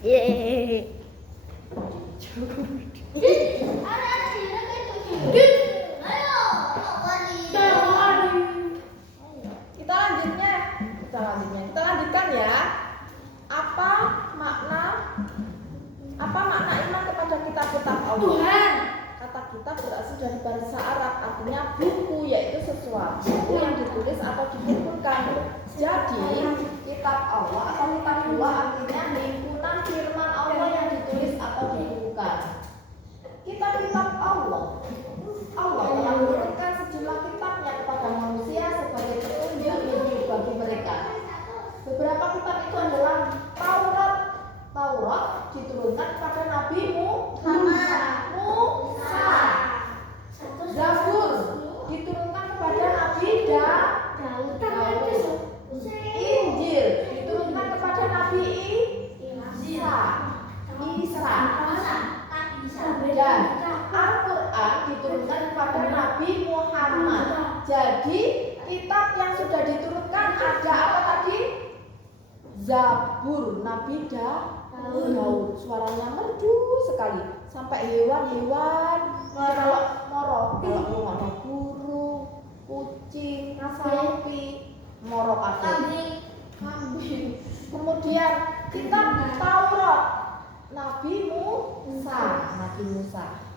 Yeay. Kita lanjutkan ya. Apa makna iman kepada kitab-kitab Allah? Kata kitab berasal dari bahasa Arab, artinya buku, yaitu sesuatu yang ditulis atau dikumpulkan. Jadi kitab Allah atau kitab Allah artinya himpunan firman Allah yang ditulis atau dibukukan. Kitab-kitab Allah telah memberikan sejumlah kitabnya kepada manusia sebagai petunjuk hidup bagi mereka. Beberapa kitab itu adalah Taurat diturunkan kepada Nabi Musa. Zabur diturunkan kepada Nabi Daud. Injil diturunkan kepada Nabi Isa. Dan Al-Quran diturunkan kepada Nabi Muhammad. Jadi kitab yang sudah diturunkan ada apa tadi? Zabur Nabi Daud. Suaranya merdu sekali sampai hewan-hewan kalau morok, kalau ada burung, kucing, sapi, morok kambing. Kemudian kitab Taurat Nabi Musa.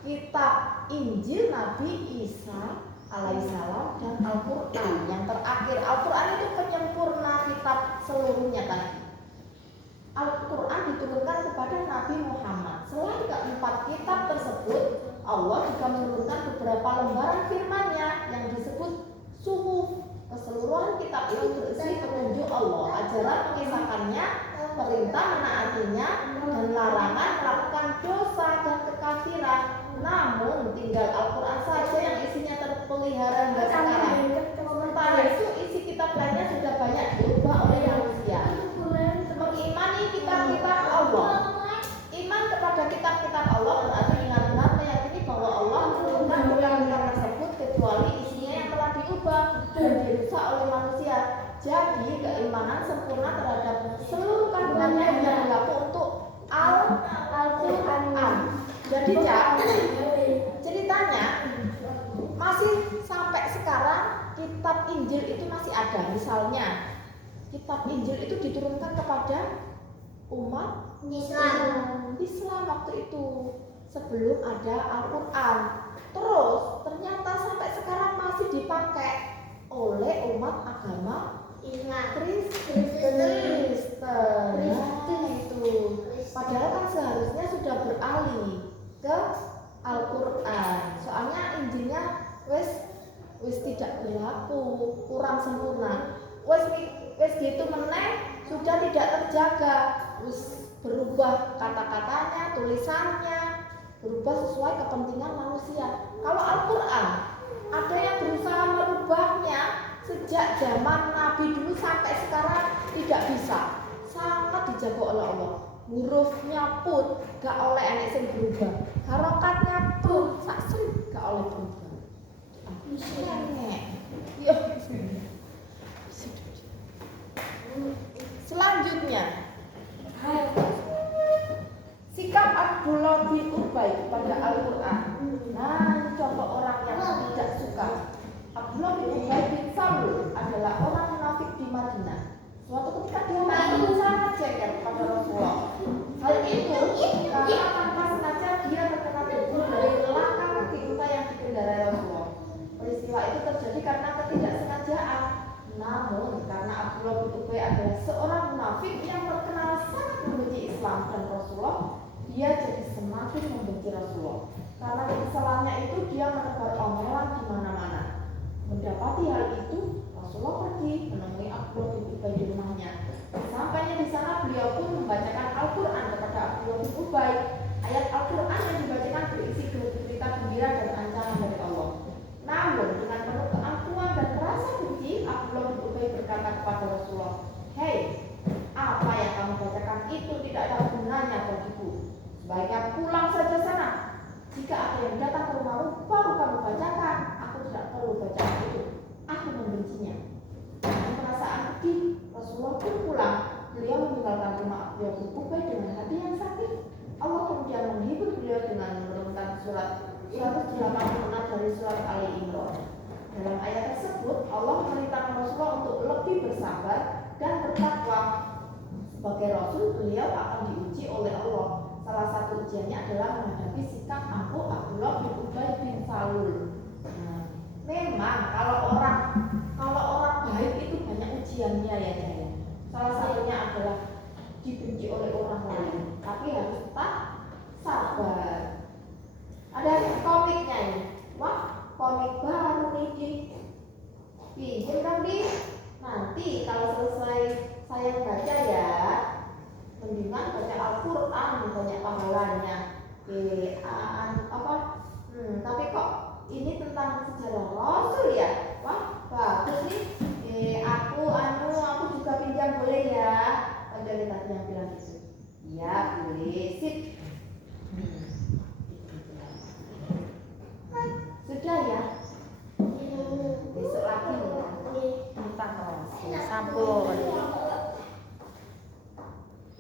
Kitab Injil Nabi Isa alaihissalam, dan Al-Quran yang terakhir. Al-Quran itu penyempurna kitab seluruhnya tadi. Al-Quran diturunkan kepada Nabi Muhammad. Selain keempat kitab tersebut, Allah juga menurunkan beberapa lembaran firman-Nya yang disebut suhuf. Keseluruhan kitab itu berisi petunjuk Allah, ajaran mengisahkannya, perintah menaatinya, dan larangan melakukan dosa dan kekafiran. Namun tinggal Al-Quran saja yang isinya terpelihara hingga sekarang. Sementara itu isi kitab lainnya sudah banyak diubah oleh manusia. Mengimani kitab-kitab Allah. Iman kepada kitab-kitab Allah berarti benar-benar meyakini bahwa Allah menurunkan kitab-kitab tersebut kecuali isinya yang telah diubah dan dirusak oleh manusia. Jadi keimanan sempurna terhadap seluruh kandungannya yang berlaku untuk Al-Quran. Jadi ceritanya masih sampai sekarang kitab Injil itu masih ada. Misalnya kitab Injil itu diturunkan kepada umat Islam waktu itu sebelum ada Al-Quran. Terus ternyata sampai sekarang masih dipakai oleh umat agama Kristen itu. Padahal kan seharusnya sudah beralih ke Al-Quran. Soalnya Injilnya wis tidak berlaku, kurang sempurna. Wis gitu meneh sudah tidak terjaga. Wis berubah kata-katanya, tulisannya, berubah sesuai kepentingan manusia. Kalau Al-Quran ada yang berusaha merubahnya sejak zaman Nabi dulu sampai sekarang tidak bisa. Sangat dijaga oleh Allah. Hurufnya pun gak oleh anak yang berubah, harokatnya pun saksen gak oleh berubah. Selanjutnya, sikap Abdullah bin Ubay kepada Al-Quran. Nah, contoh orang yang tidak suka. Abdullah bin Ubay bin Salul adalah orang munafik di Madinah. Suatu ketika dia sangat ceker pada Rasulullah. Hal itu karena tanpa sengaja dia terkena debu dari belakang kaki unta yang dikendarai Rasulullah. Peristiwa itu terjadi karena ketidaksengajaan. Namun karena Abdullah bin Ubay adalah seorang munafik yang terkenal sangat membenci Islam dan Rasulullah, dia jadi semakin membenci Rasulullah. Karena kesalahannya itu dia menebar omelan di mana-mana. Mendapati hal itu, Rasulullah pergi menemui Abdullah bin Ubay di rumahnya. Sampainya di sana, beliau pun membacakan Al-Quran kepada Abdullah bin Ubay. Ayat Al-Quran yang dibacakan berisi berita gembira dan ancaman dari Allah. Namun dengan penuh keangkuhan dan rasa benci, Abdullah bin Ubay berkata kepada Rasulullah, "Hei, apa yang kamu bacakan itu tidak ada gunanya bagiku. Sebaiknya pulang saja sana. Jika ada yang datang ke rumahmu baru kamu bacakan. Aku tidak perlu bacaan itu. Aku membencinya." Dengan perasaan pedih, Rasulullah pun pulang. Beliau meninggalkan rumah Abdullah bin Ubay dengan hati yang dengan menurunkan surat 186 dari surat Ali Imran. Dalam ayat tersebut Allah memerintahkan Rasulullah untuk lebih bersabar dan bertakwa. Sebagai Rasul, beliau akan diuji oleh Allah. Salah satu ujiannya adalah menghadapi sikap Abu Abdullah bin Ubay bin Salul. Nah, memang kalau orang baik itu banyak ujiannya ya Jaya. Salah satunya adalah dibenci oleh orang lain, tapi harus tetap sabar. Ada komiknya ini. Wah, komik baru nih pinjam tapi nanti kalau selesai saya baca ya, mendingan baca Al-Quran, banyak pahalanya. Tapi kok ini tentang sejarah Rasul ya? Wah, bagus nih. Aku juga pinjam boleh ya? Kan dari tadi yang bilang gitu. Iya, boleh. Sip. Sudah ya. Besok lagi nih tentang Rasul. Sampun.